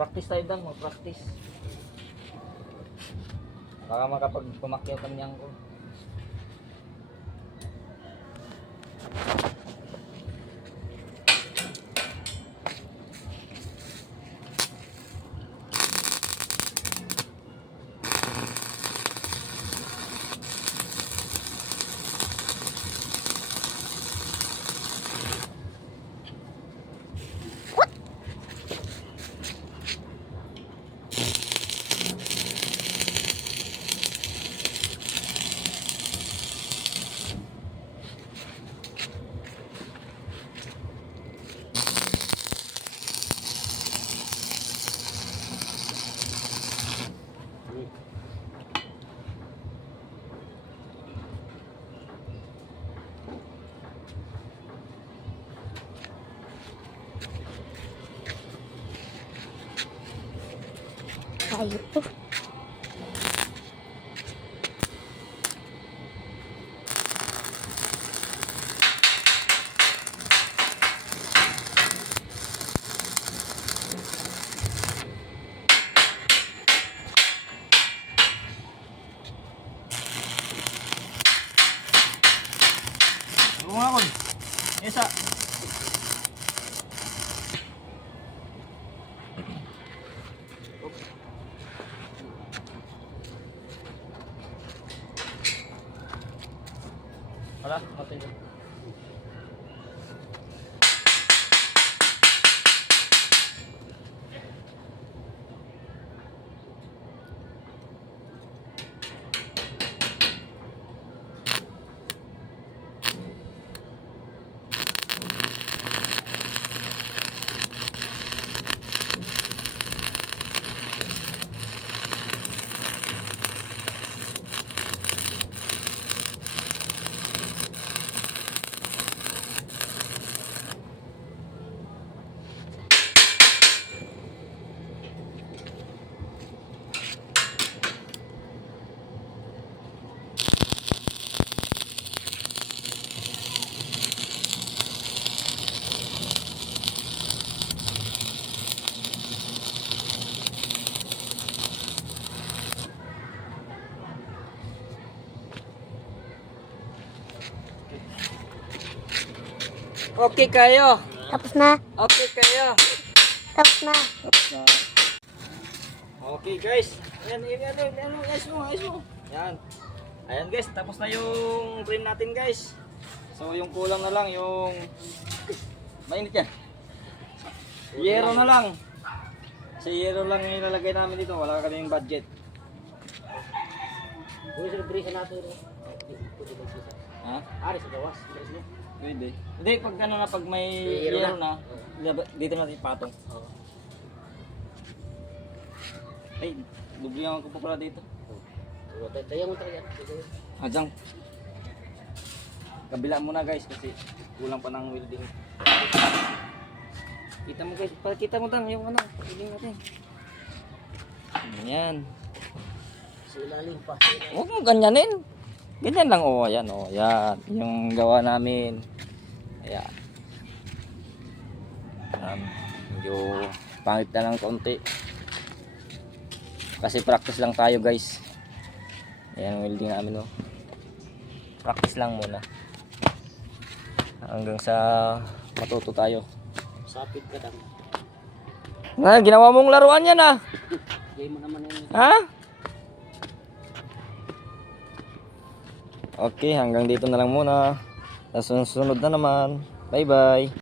Practice tayo dang, mag-practice. Baka makapag pumakyaw kanyang ko. Tayo po. Bunga ko. Isa. Wala, matay na. Okay kayo. Tapos na. Okay kayo. Tapos na. Okay guys. Ayan, guys mo, guys mo. Ayan. Ayan guys, tapos na yung frame natin guys. So yung kulang na lang yung mainit yan. Yero na lang. Kasi yero lang yung ilalagay namin dito. Wala kaming budget. Ha? Aris sa gawas. Pwede. Hindi, pag ano na, pag may yero na, dito natin patong. Ay, dublihan ko pa pala dito. Tayo mo tayo. Adjang. Kabila muna guys kasi kulang pa ng welding. Kita mo guys, pakita mo dang yung ano, welding natin. Ganyan. Sa ilalim pa. Huwag mo ganyanin. Ganyan lang, oh, ayan, oh, ayan. Yung gawa namin. Ayan. Medyo pangit na lang konti. Kasi practice lang tayo guys. Ayan, welding namin, oh. Practice lang muna. Hanggang sa matuto tayo. Sapit ka dang. Ginawa mong laruan yan, ah. Game mo naman yun. Ha? Okay, hanggang dito na lang muna. Sa susunod na naman. Bye-bye.